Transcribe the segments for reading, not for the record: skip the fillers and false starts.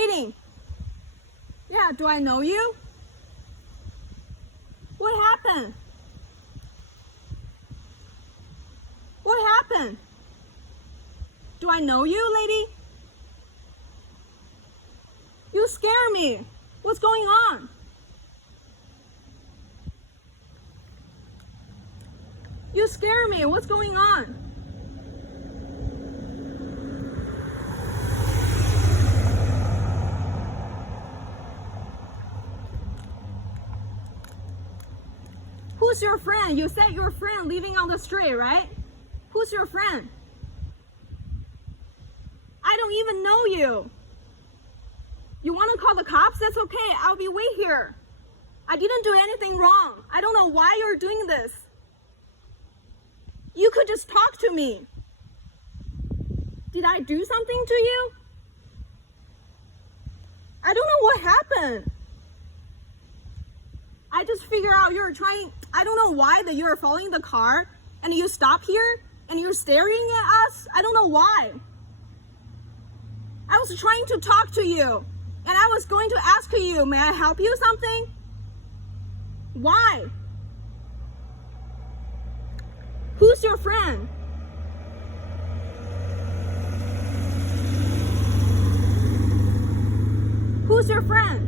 waiting. Yeah, do I know you? What happened? What happened? Do I know you, lady? You scare me. What's going on? You scare me. What's going on? Who's your friend? You said your friend leaving on the street, right? Who's your friend? I don't even know you. You want to call the cops? That's okay. I'll be wait here. I didn't do anything wrong. I don't know why you're doing this. You could just talk to me. Did I do something to you? I don't know what happened. I just figure out you're trying, I don't know why that you're following the car and you stop here and you're staring at us. I don't know why. I was trying to talk to you and I was going to ask you, may I help you something? Why? Who's your friend? Who's your friend?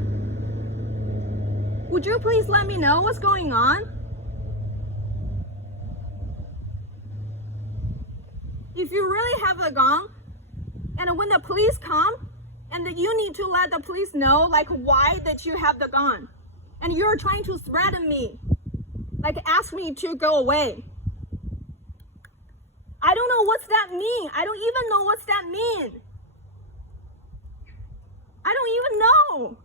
Would you please let me know what's going on? If you really have a gun, and when the police come, and that you need to let the police know, like, why that you have the gun, and you're trying to threaten me, like, ask me to go away. I don't know what's that mean. I don't even know what's that mean. I don't even know.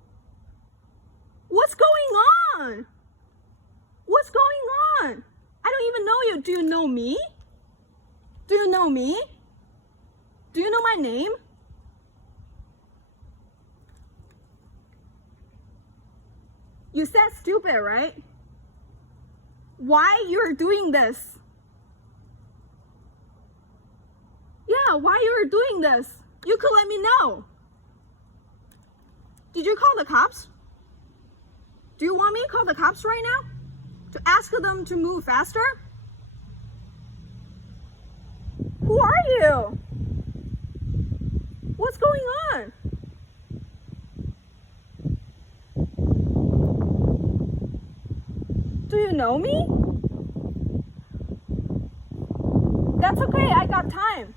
What's going on? What's going on? I don't even know you. Do you know me? Do you know me? Do you know my name? You said stupid, right? Why you're doing this? Yeah, why you're doing this? You could let me know. Did you call the cops? Do you want me to call the cops right now? To ask them to move faster? Who are you? What's going on? Do you know me? That's okay, I got time.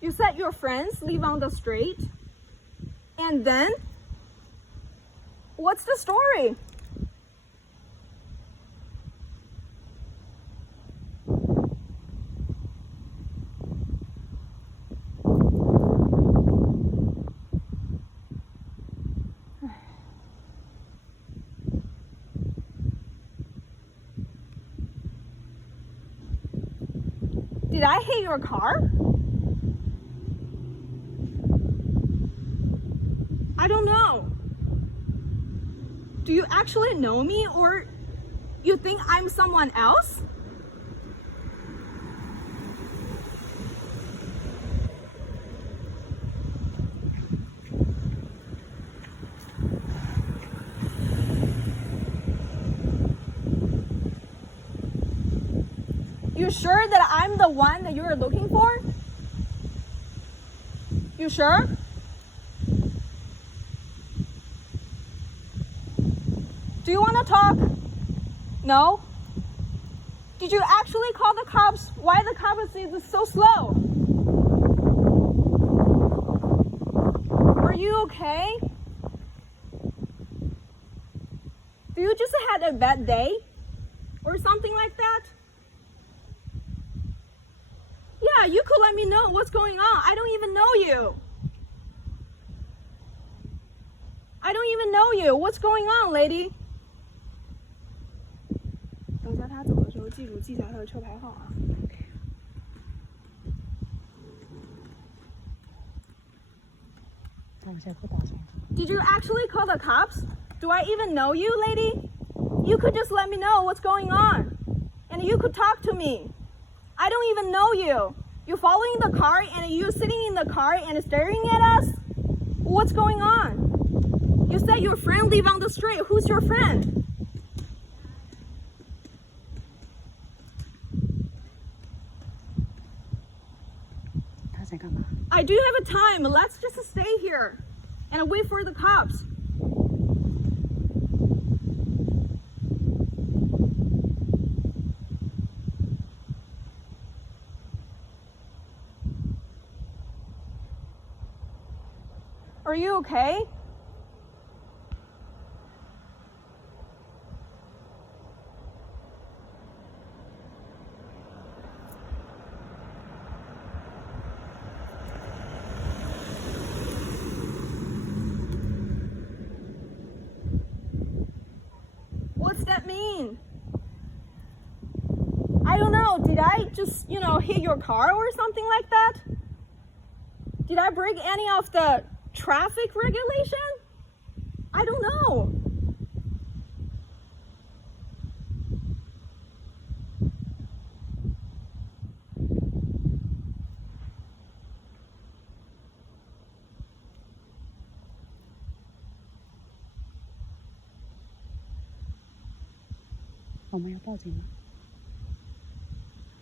You said your friends live on the street, and then? What's the story? Did I hit your car? I don't know. Do you actually know me, or you think I'm someone else? You sure that I'm the one that you're looking for? You sure? Do you want to talk? No? Did you actually call the cops? Why the cops is so slow? Are you okay? Do you just had a bad day? Or something like that? Yeah, you could let me know what's going on. I don't even know you. I don't even know you. What's going on, lady? 等一下他走的时候记住记下他的车牌号啊。Did you actually call the cops? Do I even know you, lady? You could just let me know what's going on. And you could talk to me. I don't even know you. You following the car and you sitting in the car and staring at us? What's going on? You said your friend live on the street. Who's your friend? I do have a time. Let's just stay here and wait for the cops. Are you okay? What's that mean? I don't know. Did I just, hit your car or something like that? Did I break any of the traffic regulation? I don't know.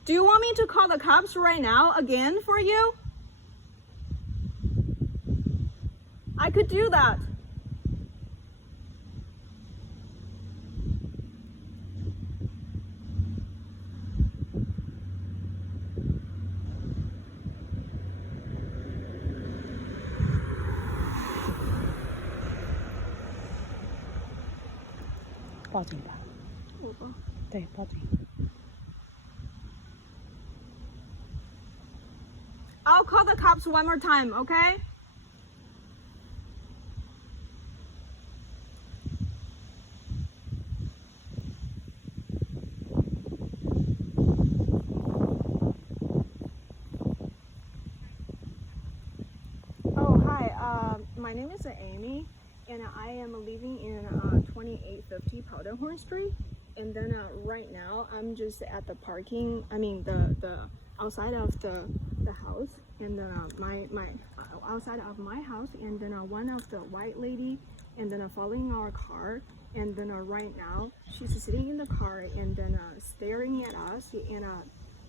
Do you want me to call the cops right now again for you? I could do that. I'll call the cops one more time, okay? Oh, hi. My name is Amy, and I am living in 2850 Powderhorn Street. And then right now, I'm just at the parking. I mean, the outside of the house, and my outside of my house, and then one of the white lady, and then following our car, and then right now she's sitting in the car and then staring at us and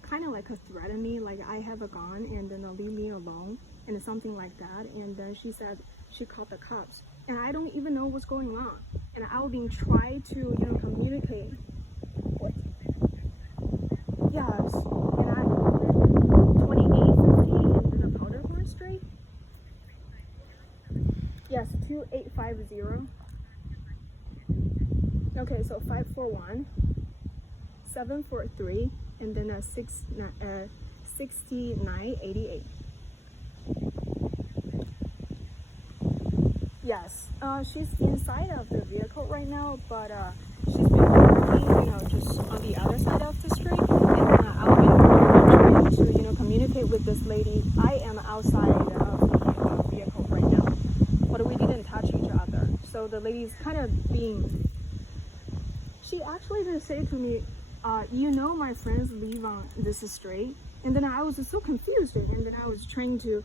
kind of like threatening me, like I have a gun, and then leave me alone and something like that. And then she said she called the cops, and I don't even know what's going on, and I've been trying to communicate. What? Yes, and I 2850 and then Powderhorn Street. Yes, 2850. Okay, so 541 743 and then 6988. Yes, she's inside of the vehicle right now, but she's been working, just on the other side of the street, and I've been trying to, communicate with this lady. I am outside of the vehicle right now, but we didn't touch each other. So the lady's kind of being. She actually just said to me, my friends live on this street, and then I was so confused, and then I was trying to.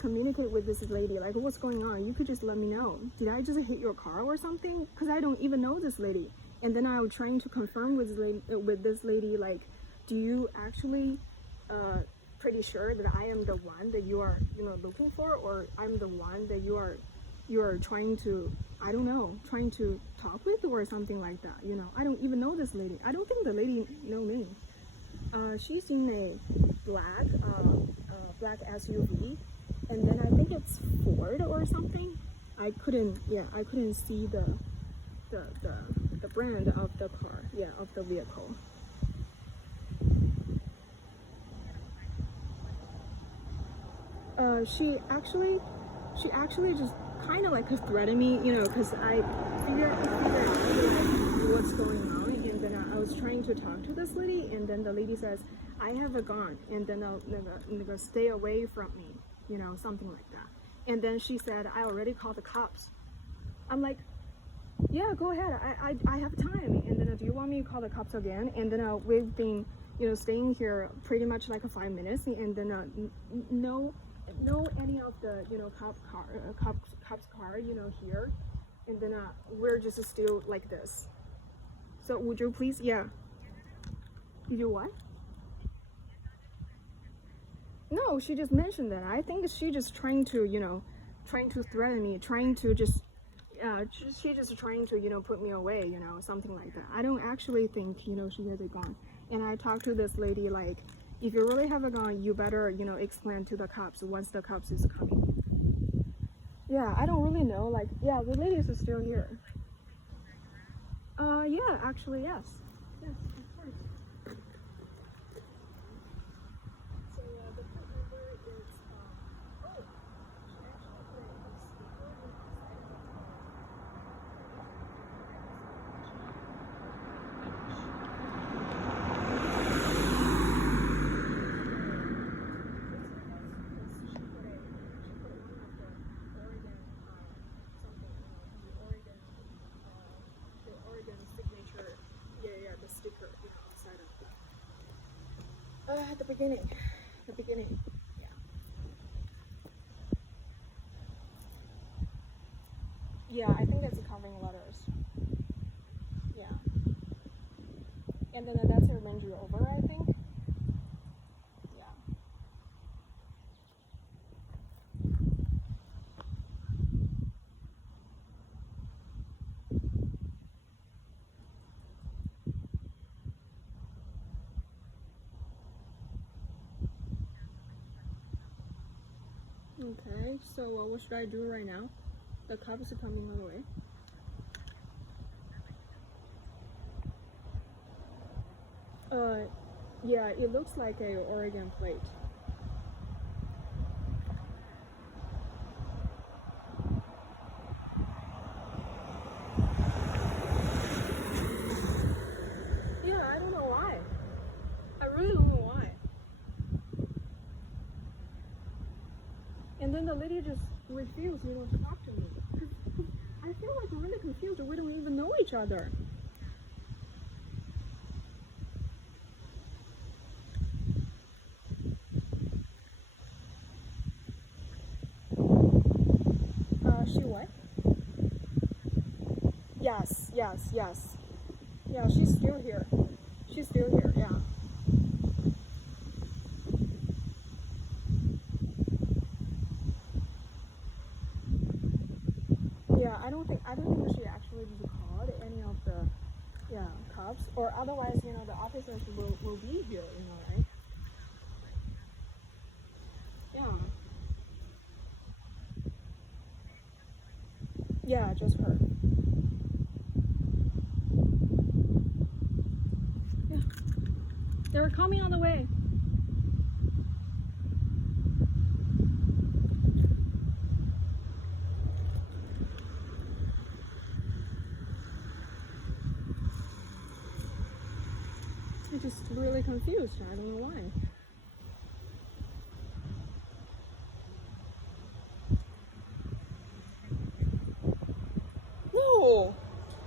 Communicate with this lady, like, what's going on? You could just let me know. Did I just hit your car or something? Because I don't even know this lady. And then I was trying to confirm with this lady, like, do you actually pretty sure that I am the one that you are, looking for, or I'm the one that you are trying to, I don't know, trying to talk with or something like that. I don't even know this lady. I don't think the lady know me. She's in a black SUV. And then I think it's Ford or something. I couldn't see the brand of the car, of the vehicle. She actually just kind of like threatened me, because I figured what's going on, and then I was trying to talk to this lady, and then the lady says, I have a gun, and then stay away from me. Something like that. And then she said, I already called the cops. I'm like, yeah, go ahead. I have time. And then do you want me to call the cops again? And then we've been, staying here pretty much like 5 minutes, and then no any of the cops car here, and then we're just still like this. So would you please, yeah. Did you what? No, she just mentioned that. I think she just trying to trying to threaten me, trying to just she just trying to put me away, something like that. I don't actually think she has a gun. And I talked to this lady, like, if you really have a gun, you better explain to the cops once the cops is coming. Yeah, I don't really know, like, yeah, the lady is still here. Yeah, actually, yes, of course. So the phone number is oh, she actually put a speaker inside of the car. Signature, yeah, the sticker, outside of that. At the beginning, yeah. Yeah, I think that's the covering letters. Yeah. And then that's a Range Rover, I think. Yeah. Okay, so what should I do right now? The cops are coming on the way. Yeah, it looks like a Oregon plate. Yeah, I don't know why. I really don't know why. And then the lady just refused, to talk to me. I feel like I'm really confused. We don't even know each other. She what? Yes. Yeah, she's still here. Yeah. Yeah, I don't think she actually just called any of the cops, or otherwise, the officers will be here, right? Yeah. Yeah, just her. Yeah. They're coming on the way. I'm just really confused. I don't know why.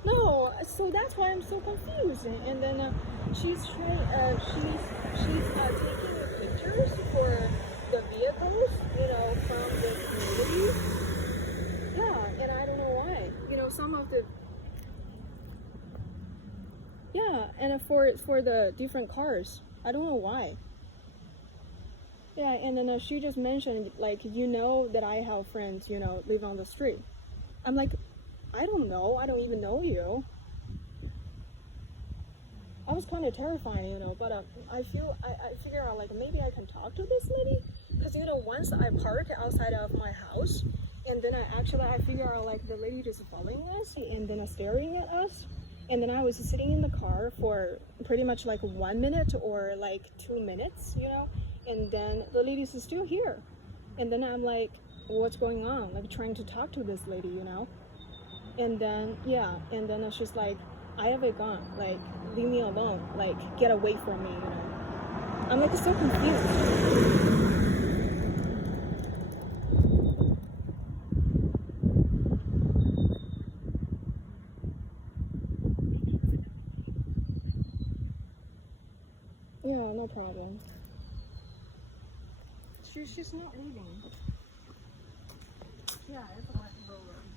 No. So that's why I'm so confused. And then she's taking pictures for the vehicles, from the community. Yeah, and I don't know why. Some of the and for the different cars. I don't know why. Yeah, and then she just mentioned, like, that I have friends, live on the street. I'm like, I don't know. I don't even know you. I was kind of terrified, but I figure out, like, maybe I can talk to this lady, because once I park outside of my house, and then I figure out, like, the lady just following us and then staring at us, and then I was sitting in the car for pretty much like 1 minute or like 2 minutes, and then the lady's still here, and then I'm like, what's going on? Like, trying to talk to this lady, and then she's like, I have a gun, like, leave me alone, like, get away from me, I'm like so confused. Yeah, problem. She's not leaving. Yeah, it's a Land Rover.